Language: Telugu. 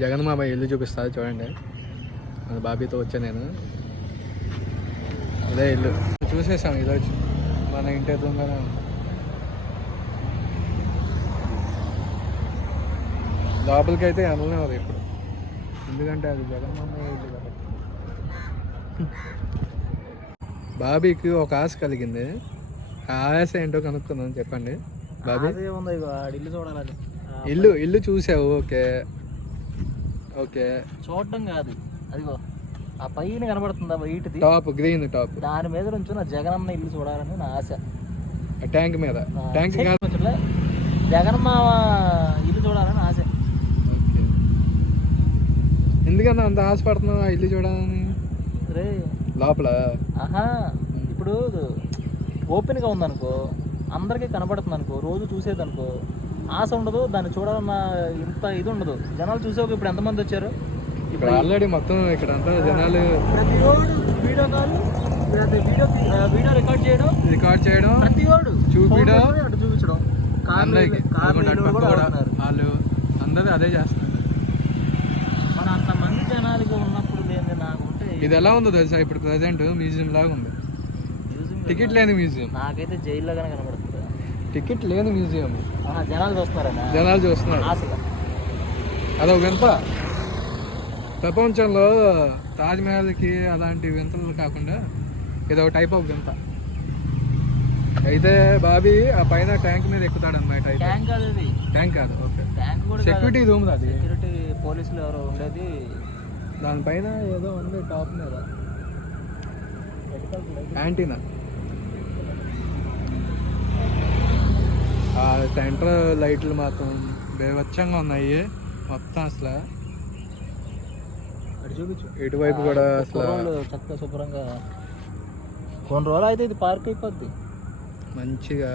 జగన్ మామ ఇల్లు చూపిస్తా చూడండి. మన బాబీతో వచ్చా నేను. ఇదే ఇల్లు చూసేసాం ఈరోజు. మన ఇంటి ఎదురుగానే ఉంది. లోపలికి అయితే వెళ్ళలేవు ఇప్పుడు, ఎందుకంటే అది జగన్ మామ ఇల్లు కాబట్టి. బాబీకి ఒక ఆశ కలిగింది. ఆ ఆశ ఏంటో కనుక్కుందాం. చెప్పండి బాబీ. ఇల్లు చూడాలని. ఇల్లు చూసావు, ఓకే ఓకే. చూడటం కాదు, అదిగో ఆ పైన కనబడుతుందా వైట్ది టాప్, గ్రీన్ టాప్, దాని మీద నుంచి నా జగనన్న ఇల్లు చూడాలని నా ఆశ. ట్యాంక్ మీద, ట్యాంక్ జగన్మామ ఇల్లు చూడాలని ఆశ. ఎందుకన్నా అంత ఆశపడుతున్నావు ఆ ఇల్లు చూడాలని? రే లోపల ఆహా, ఇప్పుడు ఓపెన్గా ఉందనుకో, అందరికీ కనబడుతుంది అనుకో, రోజు చూసేది అనుకో, ఆశ ఉండదు. దాన్ని చూడాలన్న ఇంత ఇది ఉండదు. జనాలు చూసావు ఇప్పుడు ఎంతమంది వచ్చారు. ఇక్కడ ఆల్రెడీ మొత్తం ఇక్కడ అంతా జనాలు ప్రతి ఓడు వీడియో కాల్, వీడియో రికార్డ్ చేయడం, ప్రతి ఓడు చూపించడం, అటు చూపించడం, వాళ్ళు అందరూ అదే చేస్తున్నారు. మన అంతమంది జనాలుగా ఉన్నప్పుడు లేదు నాకు. ఇది ఎలా ఉందో తెలుసా ఇప్పుడు ప్రజెంట్? మ్యూజియం లాగా ఉంది. టికెట్ లేని మ్యూజియం. నాకైతే జైల్లోగానే కనబడుతుంది. టికెట్ లేని మ్యూజియం. జనాలు చూస్తున్నారు. అదొక వింత. ప్రపంచంలో తాజ్మహల్కి అలాంటి వింతలు కాకుండా ఇదొక టైప్ ఆఫ్ వింత. అయితే బాబీ ఆ పైన ట్యాంక్ మీద ఎక్కుతాడు అన్నమాట. ట్యాంక్ కాదు, ఓకే, సెక్యూరిటీ రూమ్. అది సెక్యూరిటీ పోలీసులు ఎవరో ఉండేది. దానిపైన ఏదో ఉంది టాప్ మీద, యాంటీనా. ఆ సెంటర్ లైట్లు మాత్రం బేవచ్చంగా ఉన్నాయి మొత్తం. అసలు ఇటువైపు కూడా అసలు చక్కగా శుభ్రంగా కొన్ని రోజులు అయితే ఇది పార్క్ అయిపోద్ది మంచిగా.